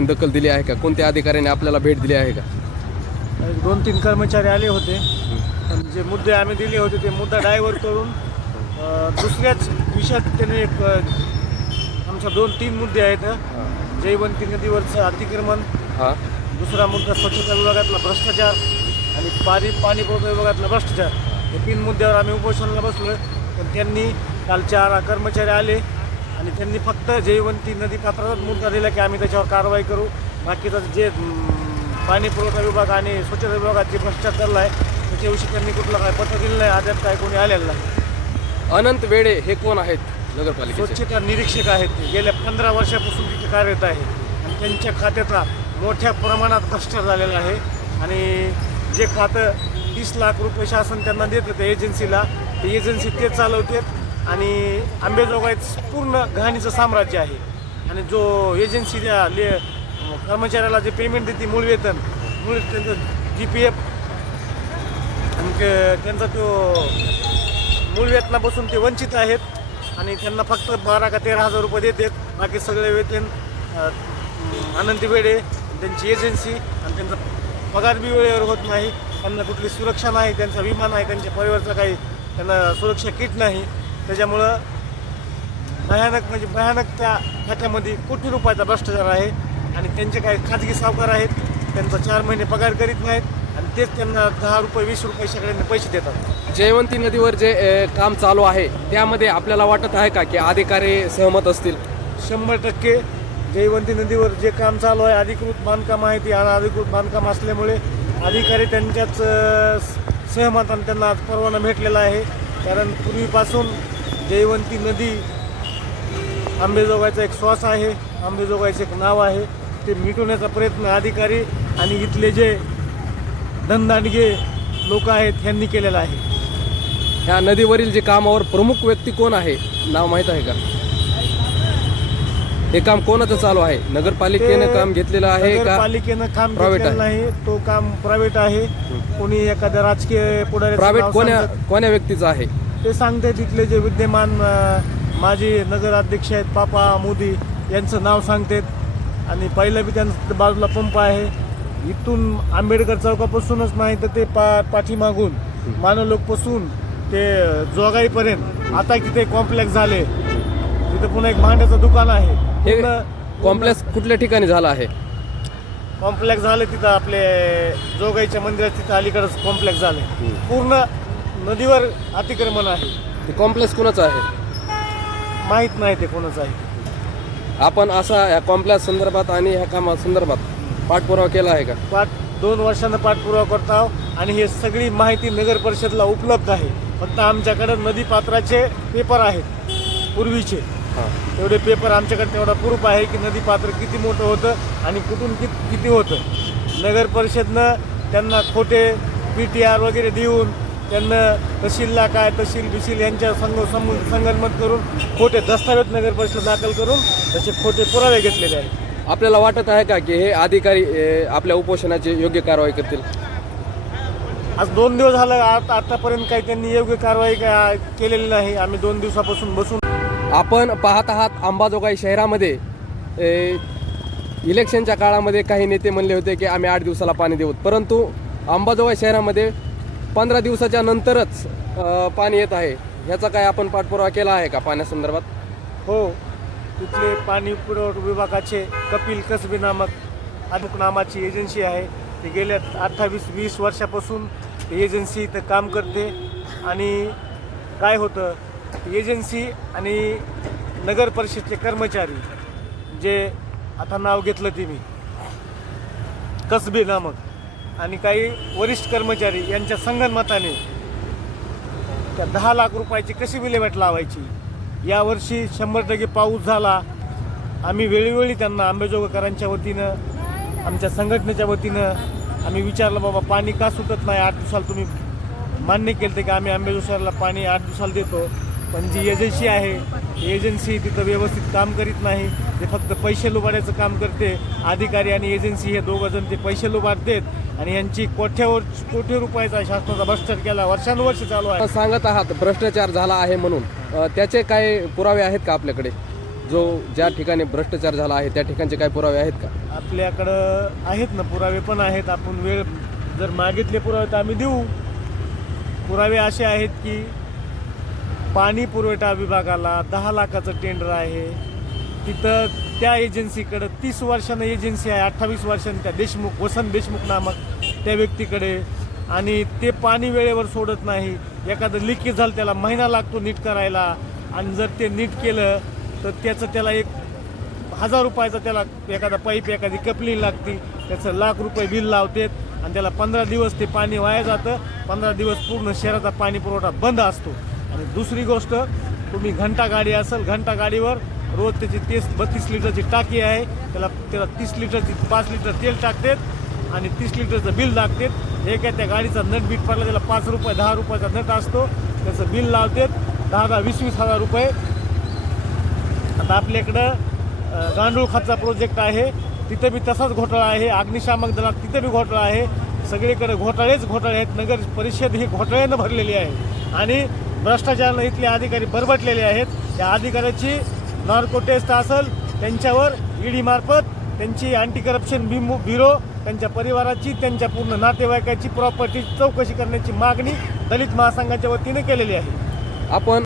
दखल दिली आहे का? कोणत्या अधिकाऱ्याने आपल्याला भेट दिली आहे का? दोन तीन कर्मचारी आले होते. पण जे मुद्दे आम्ही दिले होते ते मुद्दा डायव्हर्ट करून अ, दुसऱ्याच विषयात त्याने एक अ, आमच्या दोन तीन मुद्दे आहेत. जयवंती नदीवरचं अतिक्रमण हां. दुसरा मुद्दा स्वच्छता विभागातला भ्रष्टाचार आणि पाणी पाणी पुरवठा विभागातला भ्रष्टाचार. हे तीन मुद्द्यावर आम्ही उपोषणाला बसलो पण त्यांनी काल चार कर्मचारी आले. आणि त्यांनी फक्त जयवंती नदी पात्राचाच मुद्दा दिला की आम्ही त्याच्यावर कारवाई करू. बाकीचं जे पाणी पुरवठा विभाग आणि स्वच्छता विभागात जे भ्रष्टाचार चालला आहे त्याच्याविषयी त्यांनी कुठलं काय पत्र दिलं नाही अद्याप काय कोणी आलेलं नाही. अनंत वेडे हे कोण आहेत नगरपालिकेचे? स्वच्छता निरीक्षक आहेत. गेल्या पंधरा वर्षापासून तिथे कार्यरत आहे. आणि त्यांच्या खात्याचा मोठ्या प्रमाणात भ्रष्टाचार झालेला आहे. आणि जे खातं तीस लाख रुपये शासन त्यांना देतं त्या एजन्सीला ते एजन्सी ते चालवतात. आणि आंबेजोगाईत पूर्ण घाणीचं साम्राज्य आहे. आणि जो एजन्सीच्या ले कर्मचाऱ्याला जे पेमेंट देते मूळ वेतन मूळ त्यांचं जी पी एफ आणि ते- त्यांचा तो मूळ वेतनापासून ते वंचित आहेत. आणि त्यांना फक्त बारा का तेरा हजार रुपये देतात. बाकी सगळे वेतन आनंदी वेडे त्यांची एजन्सी आणि त्यांचा पगार बी वेळेवर होत नाही. त्यांना कुठली सुरक्षा नाही त्यांचा विमा नाही त्यांच्या परिवारचा काही त्यांना सुरक्षा किट नाही. त्याच्यामुळं भयानक म्हणजे भयानक त्या खात्यामध्ये कोटी रुपयाचा भ्रष्टाचार आहे आणि त्यांचे काही खाजगी सावकार आहेत त्यांचा चार महिने पगार करीत नाहीत आणि तेच त्यांना दहा रुपये वीस रुपये सगळ्यांना पैसे देतात. जयवंती नदीवर जे काम चालू आहे त्यामध्ये आपल्याला वाटत आहे का की अधिकारी सहमत असतील? शंभर टक्के. जयवंती नदीवर जे काम चालू आहे अधिकृत बांधकाम आहे ते अनधिकृत बांधकाम असल्यामुळे अधिकारी त्यांच्याच सहमताने त्यांना आज परवाना भेटलेला आहे. कारण पूर्वीपासून जयवंती नदी आंबेजोगाईचा एक श्वास आहे आंबेजोगाईचं एक नाव आहे. ते मिटवण्याचा प्रयत्न अधिकारी आणि इथले जे धनदांडगे लोक आहेत ह्यांनी केलेला आहे. ह्या नदीवरील जे कामावर प्रमुख व्यक्ती कोण आहे नाव माहीत आहे का? हे काम कोणाचं चालू आहे? नगरपालिकेनं ते काम घेतलेलं आहे का? नगरपालिकेनं काम private घेतलेलं आहे? नाही तो काम प्रायव्हेट आहे. कोणी एखाद्या राजकीय पुढारी प्रायव्हेट कोण्या कोण्या व्यक्तीचं आहे? ते सांगते तिथले जे विद्यमान माजी नगराध्यक्ष आहेत पापा मोदी यांचं नाव सांगतात आणि पहिलं बी त्यांचं बाजूला पंप आहे. इथून आंबेडकर चौकापासूनच नाही तर ते पा पाठीमागून मानलोकपासून ते जोगाईपर्यंत. आता तिथे कॉम्प्लेक्स झाले. तिथं पुन्हा एक भांड्याचं दुकान आहे. हे कॉम्प्लेक्स कुठल्या ठिकाणी झालं आहे? कॉम्प्लेक्स झाले तिथं आपले जोगाईच्या मंदिरात तिथं अलीकडंच कॉम्प्लेक्स झाले. पूर्ण नदीवर अतिक्रमण आहे. ते कॉम्प्लेक्स कुणाचं आहे? माहीत नाही ते कोणाचं आहे. आपण असा ह्या कॉम्प्लेक्स संदर्भात आणि ह्या कामा संदर्भात पाठपुरावा केला आहे का? पाठ दोन वर्षानं पाठपुरावा करत आहोत आणि हे सगळी माहिती नगर परिषदला उपलब्ध आहे. फक्त आमच्याकडं नदीपात्राचे पेपर आहेत. पूर्वीचे. हां. तेवढे पेपर आमच्याकडे तेवढा प्रूफ आहे की नदीपात्र किती मोठं होतं आणि कुठून किती किती होतं. नगर परिषदनं त्यांना खोटे पी टी आर वगैरे देऊन त्यांना तहसीलला काय तहसील बिशील यांच्या संग संगनमत करून खोटे दस्तावेज नगर परिषद दाखल करून त्याचे खोटे पुरावे घेतलेले आहेत. आपल्याला वाटत आहे का की हे अधिकारी आपल्या उपोषणाची योग्य कारवाई करतील? आज दोन दिवस झालं आता आतापर्यंत काही त्यांनी योग्य कारवाई काय केलेली नाही. आम्ही दोन दिवसापासून बसून आपण पाहत आहात अंबाजोगाई शहरामध्ये इलेक्शनच्या काळामध्ये काही नेते म्हणले होते की आम्ही आठ दिवसाला पाणी देऊ. परंतु अंबाजोगाई शहरामध्ये पंधरा दिवसाच्या नंतरच पाणी येत आहे. ह्याचा काय आपण पाठपुरावा केला आहे का पाण्यासंदर्भात हो. तिथले पाणी पुरवठा विभागाचे कपिल कसबे नामक अमुक नामाची एजन्सी आहे. ते गेल्या अठ्ठावीस वीस वर्षापासून एजन्सी इथं काम करते. आणि काय होतं एजन्सी आणि नगर परिषदचे कर्मचारी जे आता नाव घेतलं ते मी कसबे नामक आणि काही वरिष्ठ कर्मचारी यांच्या संगनमताने त्या दहा लाख रुपयाची कशी विल्हेवाट लावायची? यावर्षी शंभर टक्के पाऊस झाला. आम्ही वेळोवेळी त्यांना आंबेजोगाकरांच्या वतीनं आमच्या संघटनेच्या वतीनं आम्ही विचारलं बाबा पाणी का सुटत नाही? आठ दिवसाला तुम्ही मान्य केलं ते की? आम्ही आंबेजोगाला पाणी आठ दिवसाला देतो. पण जी एजन्सी आहे एजन्सी तिथं व्यवस्थित काम करीत नाही. ते फक्त पैसे लुबाडायचं काम करते. अधिकारी आणि एजन्सी हे दोघं जण ते पैसे लुबाडतात आणि यांची कोट्यावर कोटी रुपयाचा शासनाचा भ्रष्टाचार केला वर्षानुवर्ष चालू आहे. सांगत आहात भ्रष्टाचार झाला आहे म्हणून. त्याचे काय पुरावे आहेत का आपल्याकडे? जो ज्या ठिकाणी भ्रष्टाचार झाला आहे त्या ठिकाणचे काही पुरावे आहेत का? आपल्याकडं आहेत ना पुरावे पण आहेत. आपण वेळ जर मागितले पुरावे तर आम्ही देऊ. पुरावे असे आहेत की पाणी पुरवठा विभागाला दहा लाखाचं टेंडर आहे. तिथं त्या एजन्सीकडं तीस वर्षानं एजन्सी आहे अठ्ठावीस वर्षांनी त्या देशमुख वसंत देशमुख नामक त्या व्यक्तीकडे. आणि ते पाणी वेळेवर सोडत नाही. एखादं लिकेज झालं त्याला महिना लागतो नीट करायला. आणि जर ते नीट केलं तर त्याचं त्याला एक हजार रुपयाचा त्याला एखादा पाईप एखादी कपली लागती. त्याचं लाख रुपये बिल लावतात. आणि त्याला पंधरा दिवस ते पाणी वाया जातं. पंधरा दिवस पूर्ण शहराचा पाणी पुरवठा बंद असतो. आणि दुसरी गोष्ट तुम्ही घंटा गाडी असेल घंटा गाडीवर रोज त्याची तीस बत्तीस लिटरची टाकी आहे. त्याला त्याला तीस लिटरची पाच लिटर तेल टाकतात आणि तीस लिटरचं बिल लागतात. हे काय त्या गाडीचा नट बीट पडला त्याला पाच रुपये दहा रुपयाचा नट असतो. त्याचं बिल लावतात दहा दहा वीस वीस हजार रुपये. आता आपल्याकडं गांडूळ खतचा प्रोजेक्ट आहे. तिथं बी तसाच घोटाळा आहे. अग्निशामक दलात तिथं बी घोटाळा आहे. सगळीकडे घोटाळेच घोटाळे आहेत. नगर परिषद ही घोटाळ्यानं भरलेली आहे. आणि भ्रष्टाचाराला इथले अधिकारी बरबटलेले आहेत. त्या अधिकाऱ्याची नॉर्को टेस्ट असेल त्यांच्यावर ईडी मार्फत त्यांची अँटी करप्शन बिमो ब्युरो त्यांच्या परिवाराची त्यांच्या पूर्ण नातेवाईकाची प्रॉपर्टी चौकशी करण्याची मागणी दलित महासंघाच्या वतीने केलेली आहे. आपण